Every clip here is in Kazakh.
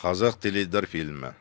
Қазақ теледидар фильмі.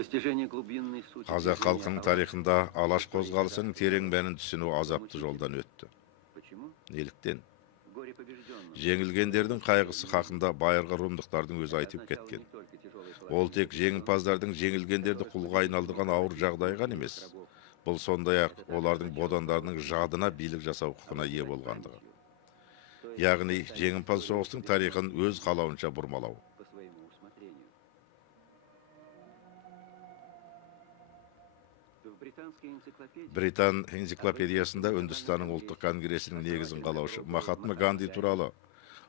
Қазақ халқының тарихында алаш қозғалысының терең мәнін түсіну азапты жолдан өтті. Неліктен? Жеңілгендердің қайғысы хақында байырғы румдықтардың өзі айтып кеткен. Ол тек жеңімпаздардың жеңілгендерді құлға айналдырған ауыр жағдай ғана емес. Бұл сондай-ақ олардың бодандарының жадына билік жасау құқығына ие болғандығы. Яғни жеңімпаз соғыстың тарихын өз қалауынша бұрмалау. Британ энциклопедиясында Үндістанның ұлттық конгресінің негізін қалаушы Махатма Ганди туралы.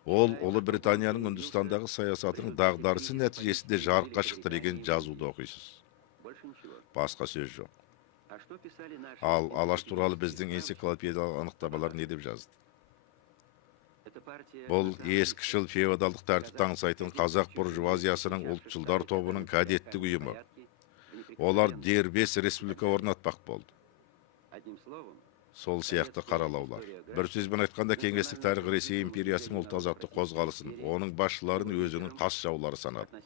Ол Ұлыбританияның Үндістандағы саясатының дағдарысы нәтижесінде жарыққа шықты деген жазуды оқисыз. Басқа сөз жоқ. Ал алаш туралы біздің энциклопедиялық анықтамалар не деп жазды? Бұл ескішіл феодалдық тәртіпті аңсайтын қазақ буржуазиясының ұлтшылдар тобының кадеттік ұйымы. Олар дербес республика орнатпақ болды. Сол сияқты қаралаулар. Бір сөзбен айтқанда кеңестік тарих Ресей империясының ұлт азаттық қозғалысын, оның басшыларын өзінің қас жаулары санады.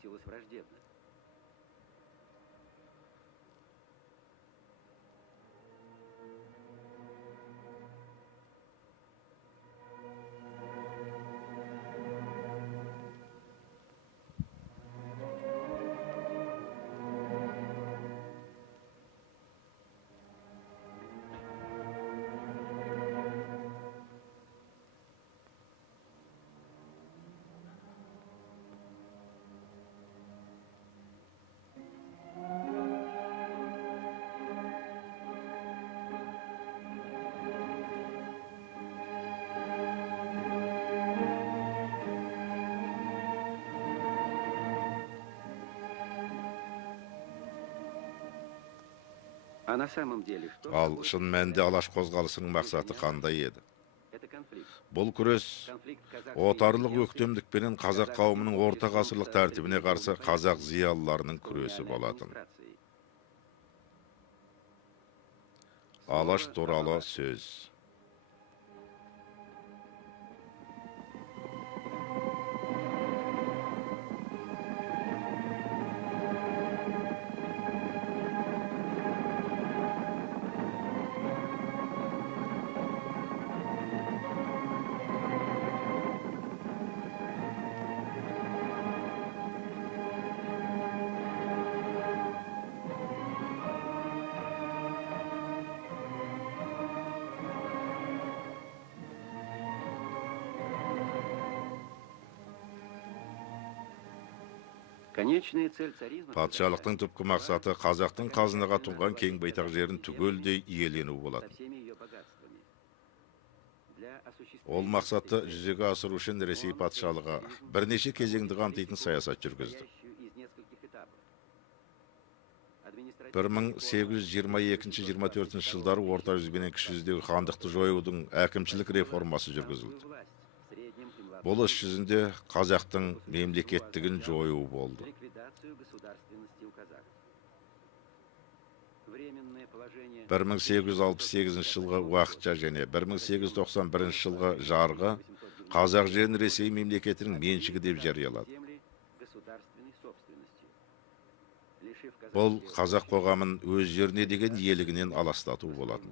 Ал шын мәнінде алаш қозғалысының мақсаты қандай еді? Бұл күрес отарлық өктемдікпенен қазақ қауымының орта ғасырлық тәртібіне қарсы қазақ зиялыларының күресі болатын. Алаш туралы сөз. Патшалықтың түпкі мақсаты қазақтың қазынаға тұнған кең байтақ жерін түгелдей иелену болатын. Ол мақсатты жүзеге асыру үшін Ресей патшалығы бірнеше кезеңді қамтитын саясат жүргізді. 1822-24 жылдары орта жүз бен кіші жүздегі хандықты жоюдың әкімшілік реформасы жүргізілді. Бұл іс жүзінде қазақтың мемлекеттігін жою болды. 1868 жылғы уақытша және 1891 жылғы жарғы қазақ жерін Ресей мемлекетінің меншігі деп жариялады. Бұл қазақ қоғамын өз жеріне деген иелігінен аластату болатын.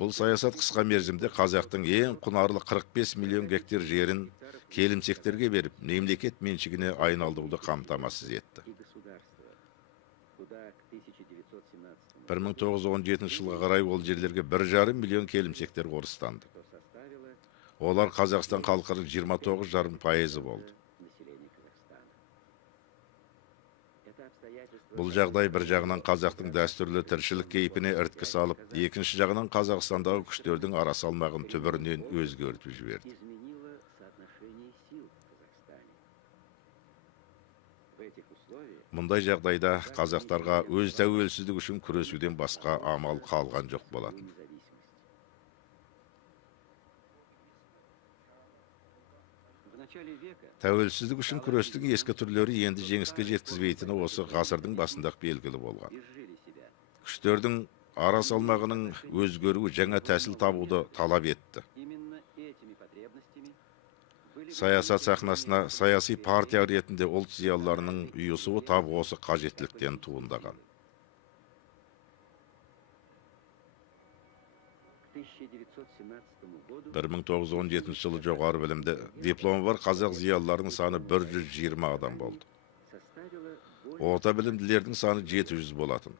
Бұл саясат қысқа мерзімде қазақтың ең құнарлы 45 миллион гектар жерін келімсектерге беріп, мемлекет меншігіне айналдыруды қамтамасыз етті. 1917 жылға қарай ол жерлерге 1,5 миллион келімсектер қоныстанды. Олар Қазақстан халқының 29,5% болды. Бұл жағдай бір жағынан қазақтың дәстүрлі тіршілік кейпіне ірткі салып, екінші жағынан Қазақстандағы күштердің ара салмағын түбірінен өзгертіп жіберді. Мұндай жағдайда қазақтарға өз тәуелсіздік үшін күресуден басқа амал қалған жоқ болатын. Тәуелсіздік үшін күрестің ескі түрлері енді жеңіске жеткізбейтіні осы ғасырдың басында-ақ белгілі болған. Күштердің ара салмағының өзгеруі жаңа тәсіл табуды талап етті. Саясат сахнасына саяси партия ретінде ұлт зиялыларының ұйысуы тап осы қажеттіліктен туындаған. 1917 жылы жоғары білімді дипломы бар қазақ зиялыларының саны 120 адам болды. Орта білімділердің саны 700 болатын.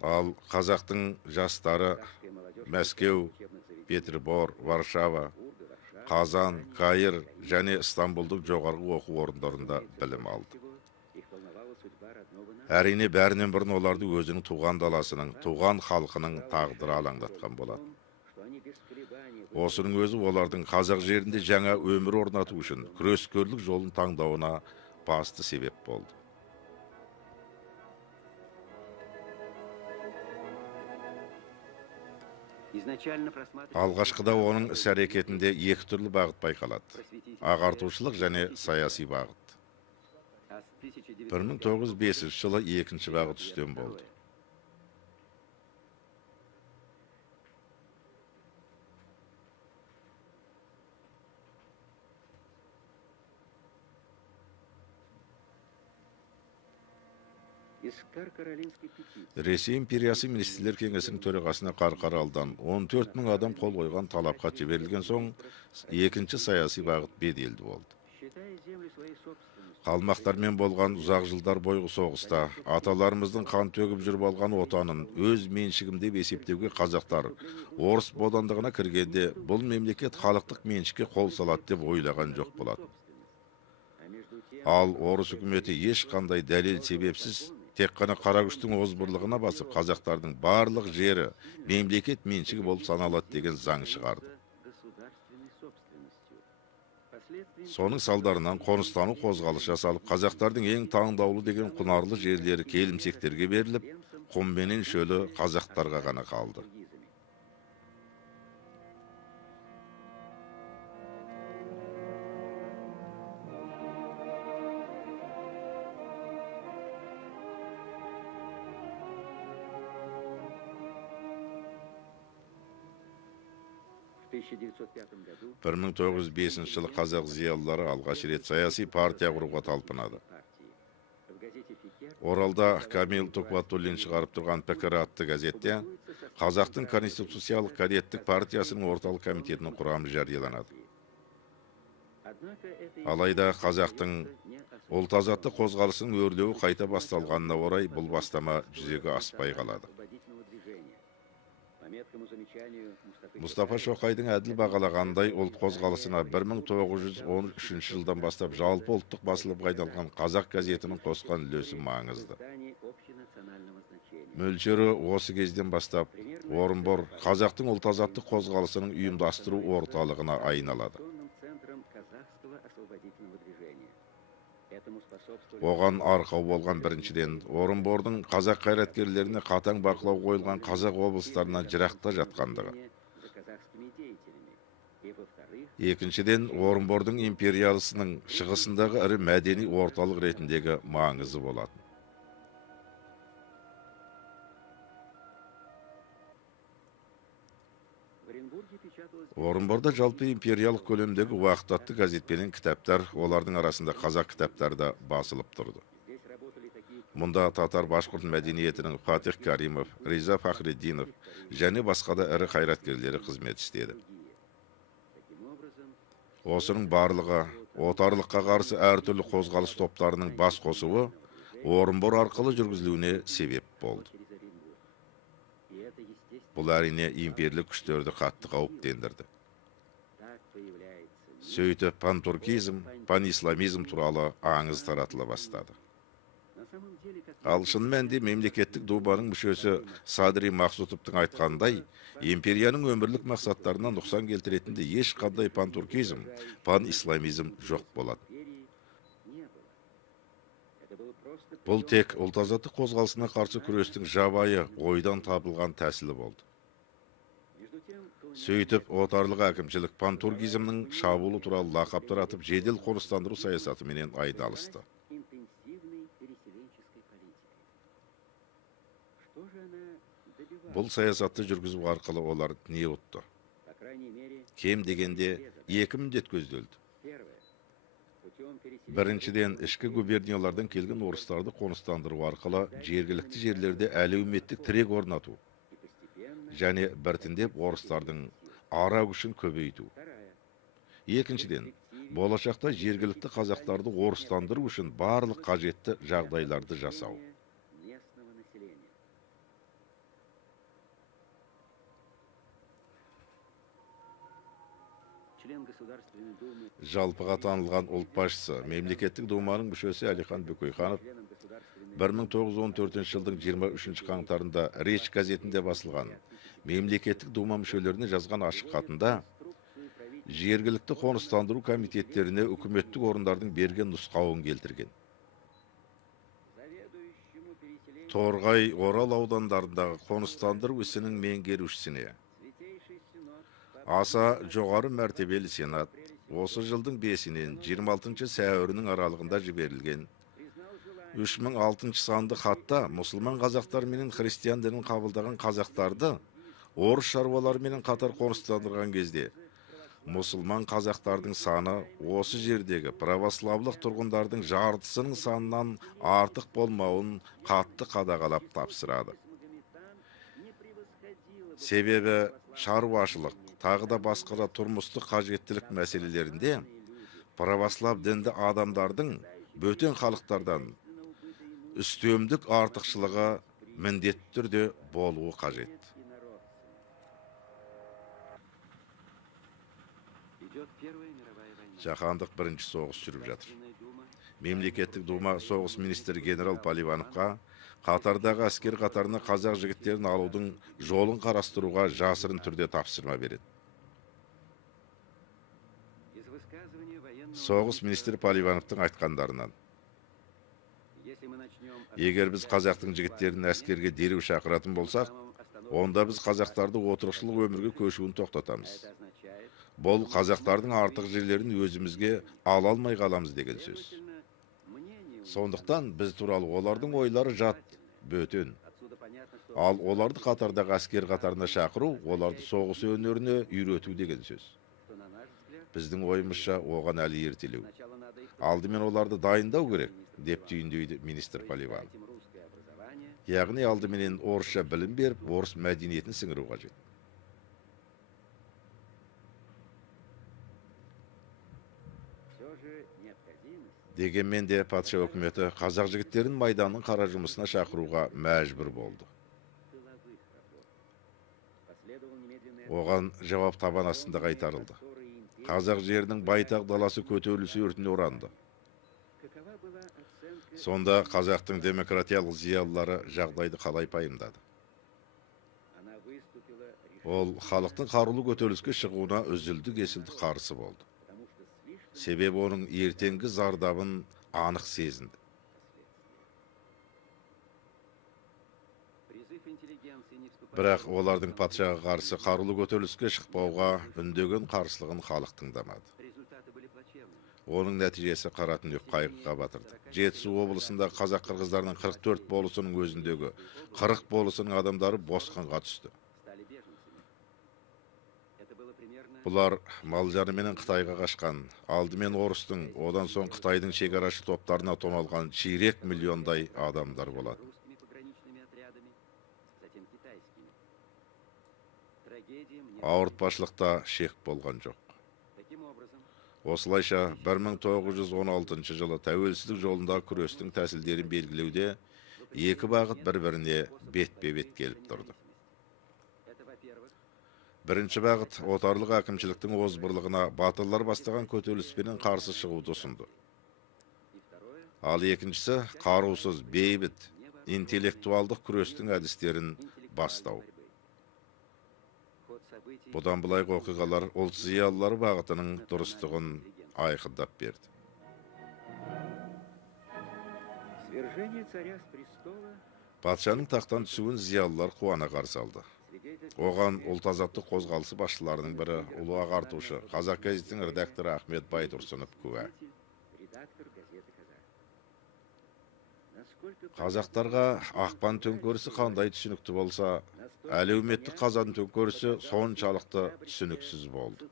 Ал қазақтың жастары Мәскеу, Петербор, Варшава, Қазан, Каир және Стамбулдың жоғарғы оқу орындарында білім алды. Әрине бәрінен бұрын оларды өзінің туған даласының, туған халқының тағдыры алаңдатқан болады. Осының өзі олардың қазақ жерінде жаңа өмір орнату үшін күрескерлік жолын таңдауына басты себеп болды. Алғашқыда оның іс-әрекетінде екі түрлі бағыт байқалады: ағартушылық және саяси бағыт. 1905 жылы екінші бағыт үстем болды. Ресей империясы министрлер кеңесінің төрағасына Қарқаралыдан 14 мың адам қол қойған талапқа жіберілген соң, екінші саяси бағыт беделді болды. Қалмақтармен болған ұзақ жылдар бойғы соғыста аталарымыздың қан төгіп жүріп алған отанын өз меншігім деп есептеуге қазақтар орыс бодандығына кіргенде бұл мемлекет халықтық меншікке қол салады деп ойлаған жоқ болады. Ал орыс үкіметі ешқандай дәлел себепсіз тек қана қара күштің озбырлығына басып, қазақтардың барлық жері мемлекет меншігі болып саналады деген заң шығарды. Соның салдарынан қоныстану қозғалыс жасалып, қазақтардың ең таңдаулы деген құнарлы жерлері келімсектерге беріліп, құм менен шөлі қазақтарға ғана қалды. В 1905 жылы қазақ зиялылары алғаш рет саяси партия құруға талпынады. Оралда Камил Тукбатуллин шығарып тұрған «Пікір» атты газетте қазақтың конституциялық кадеттік партиясының орталық комитетінің құрамы жарияланады. Алайда қазақтың ұлт-азаттық қозғалысының өрлеуі қайта басталғанына орай бұл бастама жүзеге аспай қалады. Мұстафа Шоқайдың әділ бағалағандай, ұлт қозғалысына 1913 жылдан бастап жалпы ұлттық басылымға айналған қазақ газетінің қосқан үлесі маңызды. Мөлшері осы кезден бастап Орынбор қазақтың ұлт-азаттық қозғалысының ұйымдастыру орталығына айналады. Оған арқау болған біріншіден Орынбордың қазақ қайраткерлеріне қатаң бақылау қойылған қазақ облыстарынан жырақта жатқандығы. Екіншіден Орынбордың империялысының шығысындағы ірі мәдени орталық ретіндегі маңызы болатын. Орынборда жалпы империялық көлемдегі уақыт атты газет пенен кітаптар, олардың арасында қазақ кітаптары да басылып тұрды. Мұнда татар башқұрт мәдениетінің Фатих Каримов, Риза Фахриддинов және басқа да ірі қайраткерлері қызмет істеді. Осының барлығы отарлыққа қарсы әртүрлі қозғалыс топтарының бас қосуы Орынбор арқылы жүргізілуіне себеп болды. Бұл әрине имперлік күштерді қатты қауіптендірді. Сөйтіп пантуркизм, панисламизм туралы аңыз таратыла бастады. Ал шын мәнінде мемлекеттік думаның мүшесі Садри Мақсутовтың айтқандай, империяның өмірлік мақсаттарына нұқсан келтіретінде ешқандай пантуркизм, панисламизм жоқ болады. Бұл тек ұлт-азаттық қозғалысына қарсы күрестің жабайы ойдан табылған тәсілі болды. Сөйтіп, отарлық әкімшілік пантуркизмнің шабуылы туралы лақап таратып, жедел қоныстандыру саясаты менен айналысты. Бұл саясатты жүргізу арқылы олар не ұтты? Кем дегенде 2 міндет көзделді. Біріншіден, ішкі губерниялардан келген орыстарды қоныстандыру арқылы жергілікті жерлерде әлеуметтік тірек орнату және біртіндеп орыстардың ара күшін көбейту. Екіншіден, болашақта жергілікті қазақтарды орыстандыру үшін барлық қажетті жағдайларды жасау. Жалпыға танылған ұлт басшысы, мемлекеттік думаның мүшесі Әлихан Бөкейханов 1914 жылдың 23 қаңтарында Речь газетінде басылған мемлекеттік дума мүшелеріне жазған ашық хатында жергілікті қоныстандыру комитеттеріне үкіметтік орындардың берген нұсқауын келтірген. Торғай, Орал аудандарындағы қоныстандыру ісінің меңгерушісіне аса жоғары мәртебелі сенат осы жылдың 5-нен 26 сәуірінің аралығында жіберілген 3006 санды хатта мұсылман қазақтар менен христиан дінін қабылдаған қазақтарды орыс шаруалары менен қатар қоныстандырған кезде мұсылман қазақтардың саны осы жердегі православлық тұрғындардың жартысының санынан артық болмауын қатты қадағалап тапсырады. Себебі шаруашылық, тағы да басқа да тұрмыстық қажеттілік мәселелерінде православ дінді адамдардың бөтен халықтардан үстемдік артықшылығы міндетті түрде болуы қажет. Жаһандық бірінші соғыс жүріп жатыр. Мемлекеттік дума соғыс министрі генерал Поливановқа қатардағы әскер қатарына қазақ жігіттерін алудың жолын қарастыруға жасырын түрде тапсырма береді. Соғыс министрі Поливановтың айтқандарынан: егер біз қазақтың жігіттерін әскерге дереу шақыратын болсақ, онда біз қазақтарды отырықшылық өмірге көшуін тоқтатамыз. Бұл қазақтардың артық жерлерін өзімізге ала алмай қаламыз деген сөз. Сондықтан біз туралы олардың ойлары жат, бөтен. Ал оларды қатардағы әскер қатарына шақыру, оларды соғыс өнеріне үйрету деген сөз. Біздің ойымызша оған әлі ертелеу. Алдымен оларды дайындау керек, деп түйіндейді министр Поливанов. Яғни алдыменен орысша білім беріп, орыс мәдениетін сіңіру қажет. Дегенмен де патша өкіметі қазақ жігіттерін майданның қара жұмысына шақыруға мәжбүр болды. Оған жауап табан астында қайтарылды. Қазақ жерінің байтақ даласы көтерілісі өртіне оранды. Сонда қазақтың демократиялық зиялылары жағдайды қалай пайымдады? Ол халықтың қарулы көтеріліске шығуына үзілді-кесілді қарсы болды. Себебі оның ертеңгі зардабын анық сезінді. Бірақ олардың патшаға қарсы қарулы көтеріліске шықпауға үндеген қарсылығын халық тыңдамады. Оның нәтижесі қара түнек қайғыға батырды. Жетісу облысында қазақ қырғыздарының 44 болысының өзіндегі 40 болысының адамдары босқынға түсті. Бұлар Малжары менен Қытайға қашқан, алдымен Орыстың, одан соң Қытайдың шекарашы топтарына томалған чирек миллиондай адамдар болады. Ауыртпашылықта шек болған жоқ. Осылайша 1916 жылы тәуелсіздік жолында күрестің тәсілдерін белгілеуде екі бағыт бір-біріне бетпе-бет келіп тұрды. Бірінші бағыт отарлық әкімшіліктің озбырлығына батырлар бастаған көтеріліспенен қарсы шығуды ұсынды. Ал екіншісі қарусыз, бейбіт, интеллектуалдық күрестің әдістерін бастау. Бұдан былай оқиғалар ұлт зиялылары бағытының дұрыстығын айқындап берді. Патшаның тақтан түсуін зиялылар қуана қарсы алды. Оған ұлт азаттық қозғалысы басшыларының бірі ұлы ағартушы Қазақ газетінің редакторы Ахмет Байтұрсынов куә. Қазақтарға ақпан төңкерісі қандай түсінікті болса, әлеуметтік қазан төңкерісі соншалықты түсініксіз болды.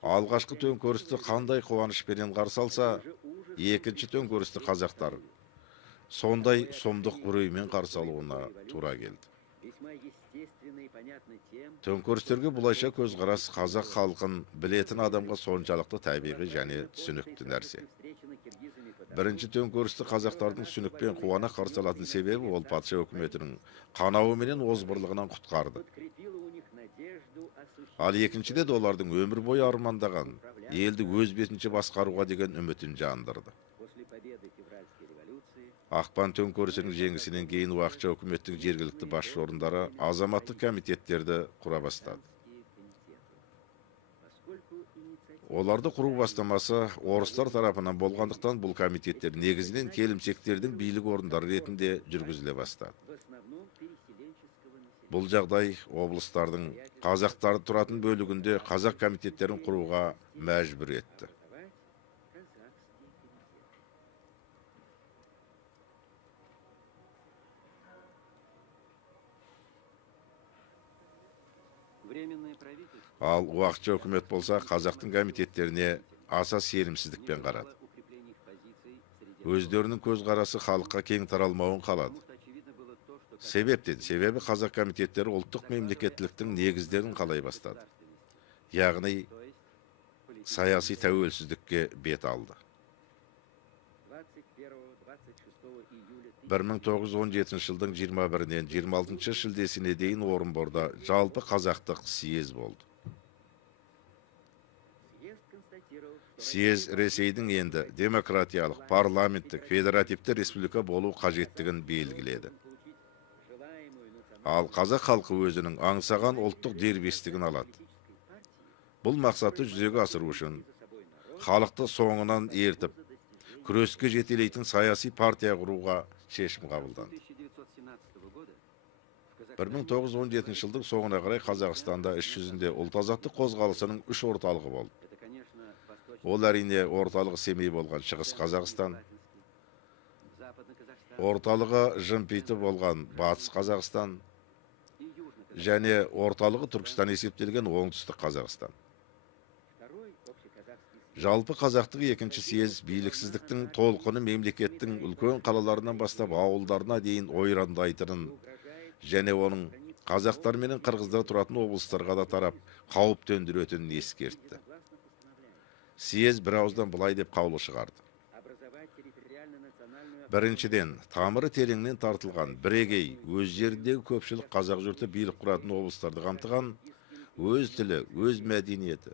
Алғашқы төңкерісті қандай қуанышпенен қарсы алса, екінші төңкерісті қазақтар сондай сұмдық үреймен қарсы алуына тура келді. Төңкерістерге бұлайша көзқарас қазақ халқын білетін адамға соншалықты табиғи және түсінікті нәрсе. Бірінші төңкерісті қазақтардың түсінікпен қуана қарсы алатын себебі ол патша өкіметінің қанауы менен озбырлығынан құтқарды. Ал екіншіде де олардың өмір бойы армандаған, елді өз бетінше басқаруға деген үмітін жандырды. Ақпан төңкерісінің жеңісінен кейін уақытша өкіметтің жергілікті басшы орындары азаматтық комитеттерді құра бастады. Оларды құру бастамасы орыстар тарапынан болғандықтан бұл комитеттер негізінен келімсектердің билік орындары ретінде жүргізіле бастады. Бұл жағдай облыстардың қазақтары тұратын бөлігінде қазақ комитеттерін құруға мәжбүр етті. Ал уақытша өкімет болса қазақтың комитеттеріне аса сенімсіздікпен қарады. Өздерінің көзқарасы халыққа кең таралмауын қалады. Себебі қазақ комитеттері ұлттық мемлекеттіліктің негіздерін қалай бастады. Яғни саяси тәуелсіздікке бет алды. 1917 жылдың 21-нен 26 шілдесіне дейін Орынборда жалпы қазақтық съез болды. Съез Ресейдің енді демократиялық, парламенттік, федеративті республика болу қажеттігін белгіледі. Ал қазақ халқы өзінің аңсаған ұлттық дербестігін алады. Бұл мақсатты жүзеге асыру үшін халықты соңынан ертіп, күреске жетелейтін саяси партия құруға шешім қабылданды. 1917 жылдың соңына қарай Қазақстанда іс жүзінде ұлт азаттық қозғалысының 3 орталығы болды. Ол әрине орталығы Семей болған Шығыс Қазақстан, орталығы Жымпиты болған Батыс Қазақстан және орталығы Түркістан есептелген Оңтүстік Қазақстан. Жалпы қазақтық екінші съез биліксіздіктің толқыны мемлекеттің үлкен қалаларынан бастап ауылдарына дейін ойрандайтынын және оның қазақтар менен қырғыздар тұратын облыстарға да тарап қауіп төндіретінін ескертті. Съез бір ауыздан былай деп қаулы шығарды. Біріншіден, тамыры тереңнен тартылған бірегей өз жеріндегі көпшілік қазақ жұрты билік құратын облыстарды қамтыған, өз тілі, өз мәдениеті,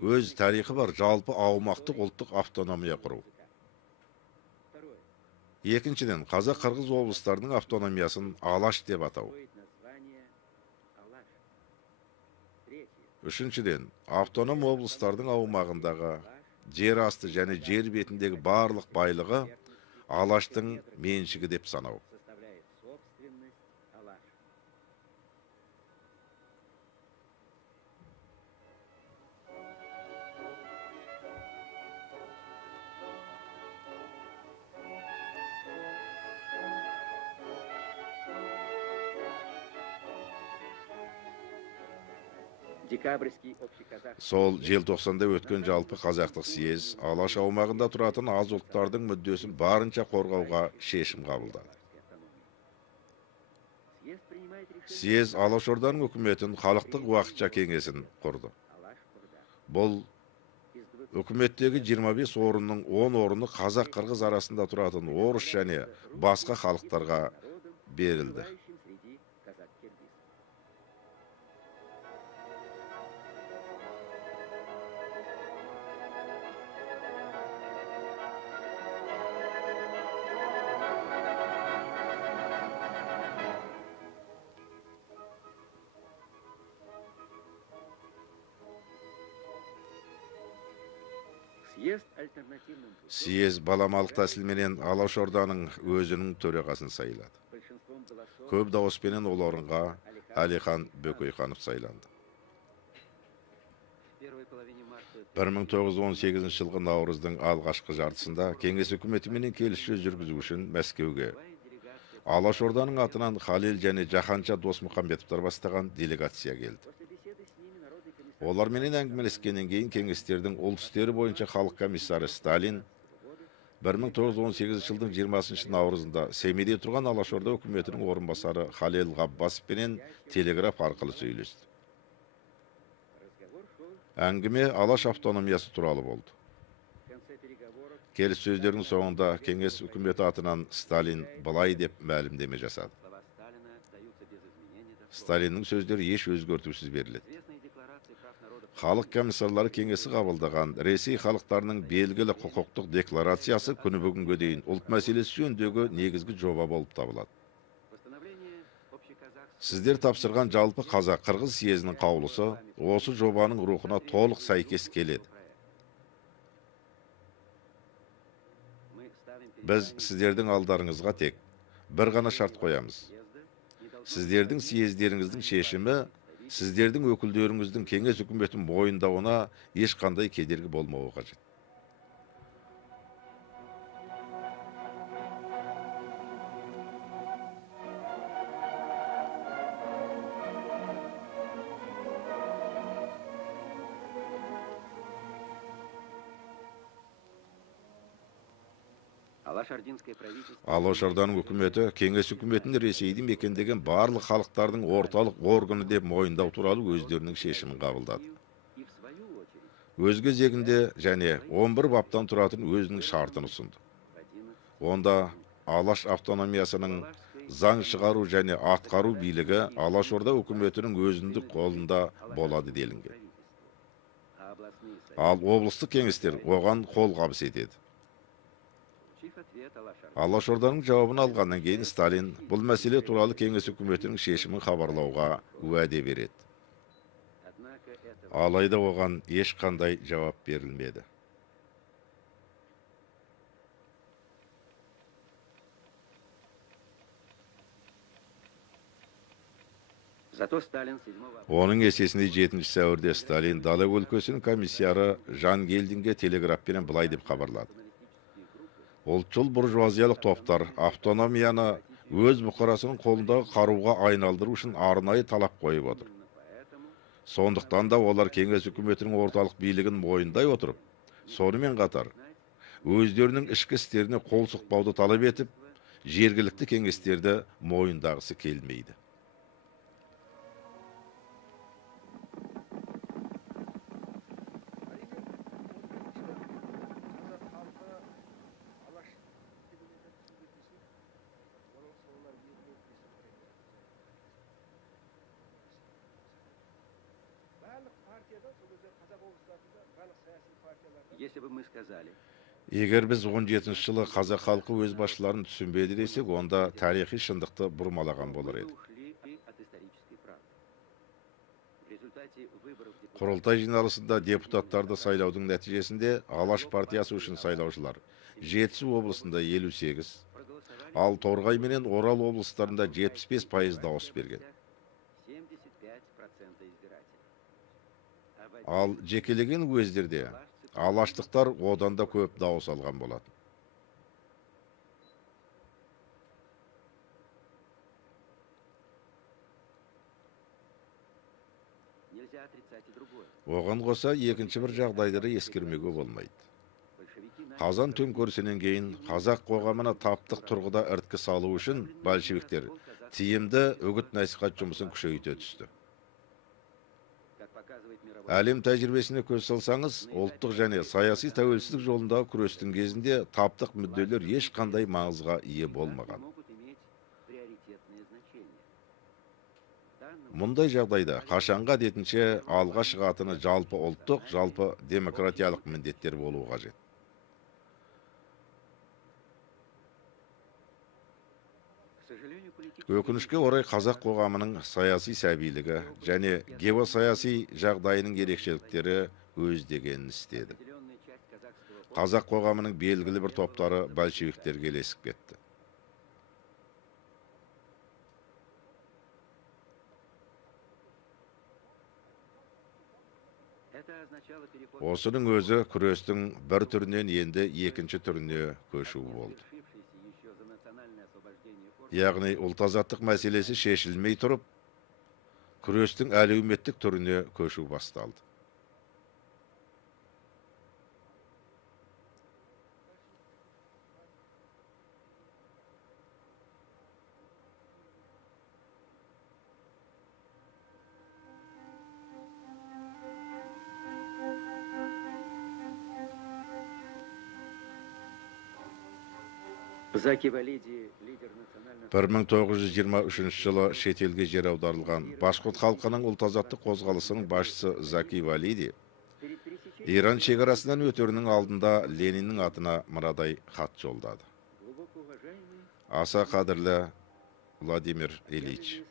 өз тарихы бар жалпы аумақтық ұлттық автономия құру. Екіншіден, қазақ-қырғыз облыстарының автономиясын Алаш деп атау. Үшіншіден, автоном облыстардың аумағындағы жер асты және жер бетіндегі барлық байлығы Алаштың меншігі деп санау. Сол желтоқсанда өткен жалпы қазақтық съез Алаш аумағында тұратын аз ұлттардың мүддесін барынша қорғауға шешім қабылдады. Съез Алашорданың үкіметін халықтық уақытша кеңесін құрды. Бұл үкіметтегі 25 орынның 10 орны қазақ-қырғыз арасында тұратын орыс және басқа халықтарға берілді. Съез баламалық тәсілменен Алашорданың өзінің төрағасын сайлады. Көп дауыспенен ол орынға Әлихан Бөкейханов сайланды. 1918 жылғы наурыздың алғашқы жартысында кеңес үкіметіменен келіссөз жүргізу үшін Мәскеуге Алашорданың атынан Халел және Жаханша Досмұхамбетовтар бастаған делегация келді. Оларменен әңгімелескеннен кейін кеңестердің ұлт істері бойынша халық комиссары Сталин 1918 жылдың 20 наурызында Семейде тұрған Алашорда үкіметінің орынбасары Халел Ғаббасовпенен телеграф арқылы сөйлесті. Әңгіме Алаш автономиясы туралы болды. Келіссөздердің соңында кеңес үкіметі атынан Сталин былай деп мәлімдеме жасады. Сталиннің сөздері еш өзгертусіз беріледі. Халық комиссарлары кеңесі қабылдаған Ресей халықтарының белгілі құқықтық декларациясы күні бүгінге дейін ұлт мәселесі жөніндегі негізгі жоба болып табылады. Сіздер тапсырған жалпы қазақ-қырғыз съезінің қаулысы осы жобаның рухына толық сәйкес келеді. Біз сіздердің алдарыңызға тек бір ғана шарт қоямыз. Сіздердің съездеріңіздің шешімі сіздердің өкілдеріңіздің кеңес үкіметін мойындауына ешқандай кедергі болмауы қажет. Алашорданың үкіметі кеңес үкіметін Ресейді мекендеген барлық халықтардың орталық органы деп мойындау туралы өздерінің шешімін қабылдады. Өз кезегінде және 11 баптан тұратын өзінің шартын ұсынды. Онда Алаш автономиясының заң шығару және атқару билігі Алашорда үкіметінің өзіндік қолында болады делінген. Ал облыстық кеңестер оған қолғабыс етеді. Алашорданың жауабын алғаннан кейін Сталин бұл мәселе туралы кеңес үкіметінің шешімін хабарлауға уәде береді. Алайда оған ешқандай жауап берілмеді. Оның есесіне 7 сәуірде Сталин Дала өлкесінің комиссары Жангелдинге телеграфпен былай деп хабарлады. Ұлтшыл буржуазиялық топтар автономияны өз бұқарасының қолындағы қаруға айналдыру үшін арнайы талап қойып отыр. Сондықтан да олар кеңес үкіметінің орталық билігін мойындай отырып, сонымен қатар өздерінің ішкі істеріне қол сұқпауды талап етіп, жергілікті кеңестерді мойындағысы келмейді. Егер біз 17 жылы қазақ халқы өз басшыларын түсінбеді десек, онда тарихи шындықты бұрмалаған болар еді. Құрылтай жиналысында депутаттарды сайлаудың нәтижесінде Алаш партиясы үшін сайлаушылар Жетісу облысында 58, ал Торғай менен Орал облыстарында 75% дауыс берген. Ал жекелеген уездерде алаштықтар одан да көп дауыс алған болатын. Оған қоса екінші бір жағдайлары ескермеге болмайды. Қазан төңкерісінен кейін қазақ қоғамына таптық тұрғыда ірткі салу үшін большевиктер тиімді үгіт насихат жұмысын күшейте түсті. Әлем тәжірибесіне көз салсаңыз, ұлттық және саяси тәуелсіздік жолындағы күрестің кезінде таптық мүдделер ешқандай маңызға ие болмаған. Мұндай жағдайда қашанға детінше алға шығатыны жалпы ұлттық, жалпы демократиялық міндеттер болуы қажет. Өкінішке орай қазақ қоғамының саяси сәбилігі және геосаяси жағдайының ерекшеліктері өз дегенін істеді. Қазақ қоғамының белгілі бір топтары большевиктерге ілесіп кетті. Осының өзі күрестің бір түрінен енді екінші түріне көшу болды. Яғни ұлт-азаттық мәселесі шешілмей тұрып, күрестің әлеуметтік түріне көшу басталды. Заки Валиди, лидер национального... 1923 жылы шетелге жер аударылған башқұрт халқының ұлт-азаттық қозғалысының басшысы Заки Валиди Иран шекарасынан өтерінің алдында Лениннің атына мынадай хат жолдады. Аса қадірлі Владимир Ильич,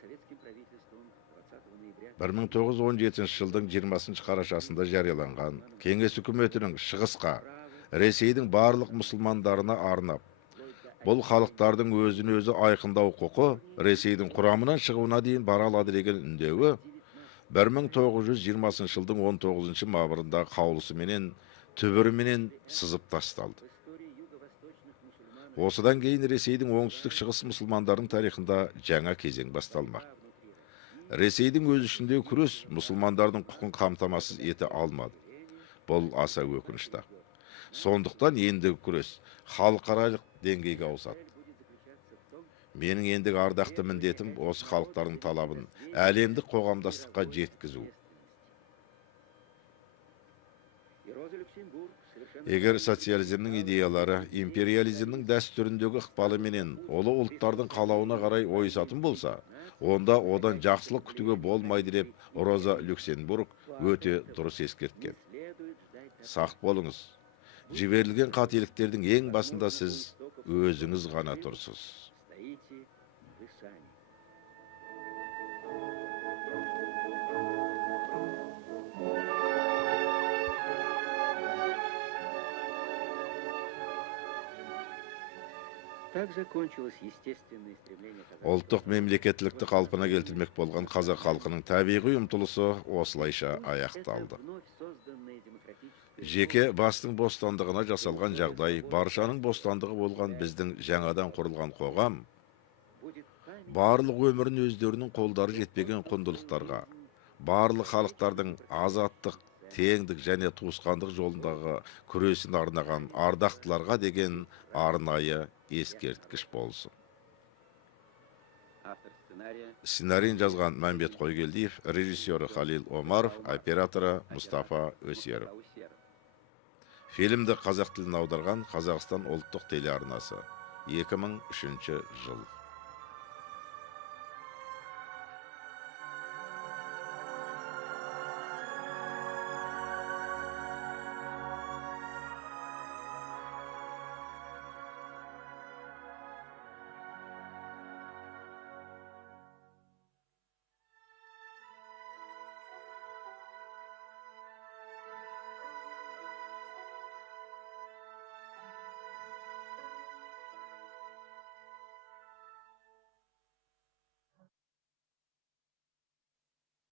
1917 жылдың 20 қарашасында жарияланған Кеңес үкіметінің шығысқа, Ресейдің барлық мұсылмандарына арнап, бұл халықтардың өзін өзі айқындау құқы Ресейдің құрамынан шығуына дейін бара алады деген үндеуі 1920 жылдың 19 мамырында қаулысыменен түбіріменен сызып тасталды. Осыдан кейін Ресейдің оңтүстік шығыс мұсылмандардың тарихында жаңа кезең басталмақ. Ресейдің өз ішіндегі күрес мұсылмандардың құқын қамтамасыз ете алмады. Бұл аса өкінішті. Сондықтан ендігі күрес халықаралық деңгейге ауысады. Менің ендігі ардақты міндетім осы халықтардың талабын әлемдік қоғамдастыққа жеткізу. Егер социализмнің идеялары империализмнің дәстүріндегі ықпалыменен олы ұлттардың қалауына қарай ойысатын болса, онда одан жақсылық күтуге болмайды деп Роза Люксембург өте дұрыс ескерткен. Сақ болыңыз. Жіберілген қателіктердің ең басында сіз өзіңіз ғана тұрсыз. Ұлттық мемлекеттілікті қалпына келтірмек болған қазақ халқының табиғи ұмтылысы осылайша аяқталды. Жеке бастың бостандығына жасалған жағдай, баршаның бостандығы болған біздің жаңадан құрылған қоғам, барлық өмірін өздерінің қолдары жетпеген құндылықтарға, барлық халықтардың азаттық, теңдік және туысқандық жолындағы күресін арнаған ардақтыларға деген арнайы ескерткіш болсын. Сценарийін жазған Мәмбет Қойгелдиев, режиссері Халил Омаров, операторы Мұстафа Өсеров. Фильмді қазақ тілін аударған Қазақстан ұлттық телеарнасы 2003 жыл.